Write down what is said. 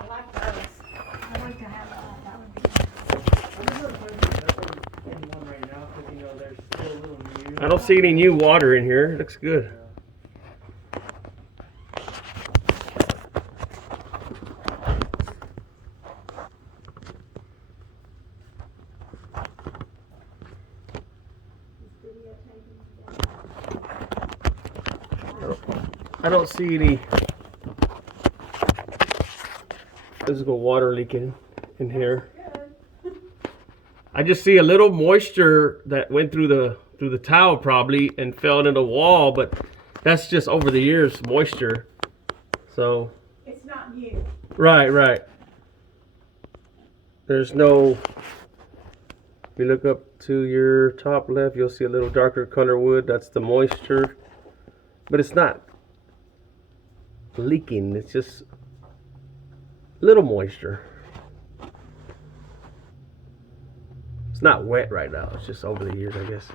I like those. I like to have that would be. I don't see any new water in here. It looks good. I don't see any physical water leaking in here. I just see a little moisture that went through the towel probably and fell into the wall, but that's just over the years moisture. So It's not new. right. There's no. If you look up to your top left, you'll see a little darker color wood. That's the moisture, but it's not leaking. It's just little moisture. It's not wet right now. It's just over the years, I guess.